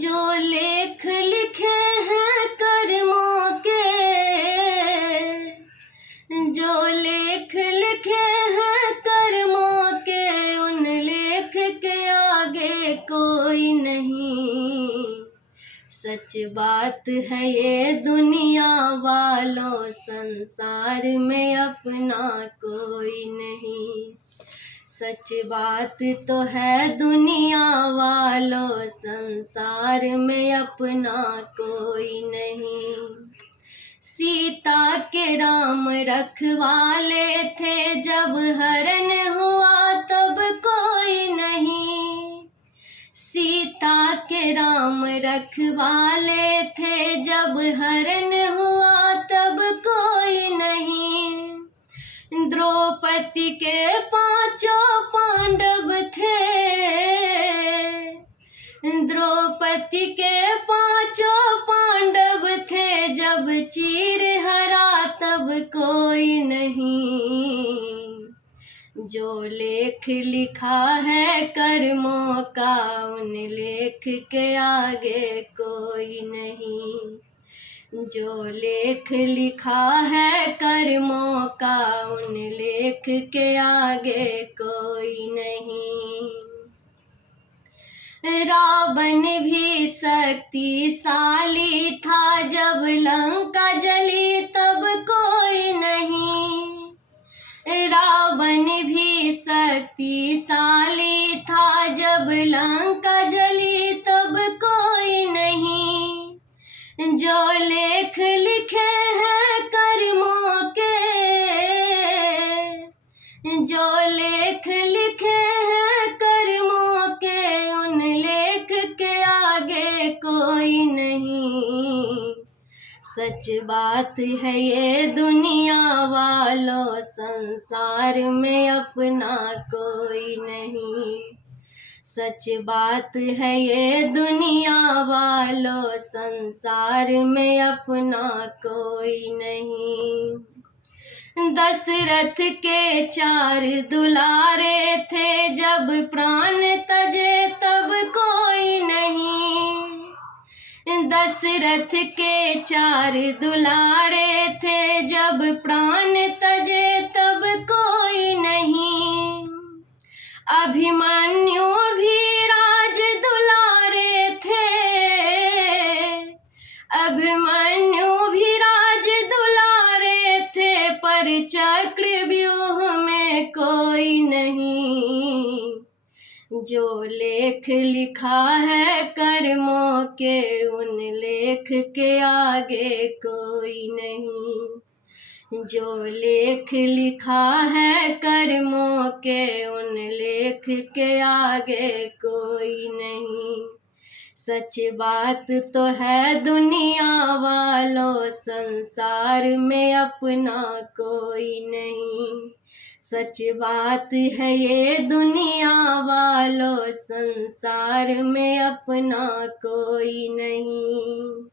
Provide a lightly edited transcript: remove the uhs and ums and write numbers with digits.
जो लेख लिखे हैं कर्मों के, जो लेख लिखे हैं कर्मों के, उन लेख के आगे कोई नहीं। सच बात है ये दुनिया वालों, संसार में अपना कोई नहीं। सच बात तो है दुनिया वालों, संसार में अपना कोई नहीं। सीता के राम रखवाले थे, जब हरण हुआ तब कोई नहीं। सीता के राम रखवाले थे, जब हरण हुआ तब कोई नहीं। द्रौपदी के पांचों पांडव थे, द्रौपदी के पांचों पांडव थे, जब चीर हरा तब कोई नहीं। जो लेख लिखा है कर्मों का, उन लेख के आगे कोई नहीं। जो लेख लिखा है कर्मों का, उन लेख के आगे कोई नहीं। रावण भी शक्तिशाली था, जब लंका जली तब कोई नहीं। रावण भी शक्तिशाली था, जब लंका जली तब कोई नहीं। जो लेख लिखे हैं कर्मों के, जो लेख लिखे हैं कर्मों के, उन लेख के आगे कोई नहीं। सच बात है ये दुनिया वालों, संसार में अपना कोई नहीं। सच बात है ये दुनिया वालों, संसार में अपना कोई नहीं। दशरथ के 4 दुलारे थे, जब प्राण तजे तब कोई नहीं। दशरथ के 4 दुलारे थे, जब प्राण तजे तब कोई नहीं। अभिमन्यु भी राज दुलारे थे, अभिमन्यु भी राज दुलारे थे, पर चक्रव्यूह में कोई नहीं। जो लेख लिखा है कर्मों के, उन लेख के आगे कोई नहीं। जो लेख लिखा है कर्मों के, उन लेख के आगे कोई नहीं। सच बात तो है दुनिया वालों, संसार में अपना कोई नहीं। सच बात है ये दुनिया वालों, संसार में अपना कोई नहीं।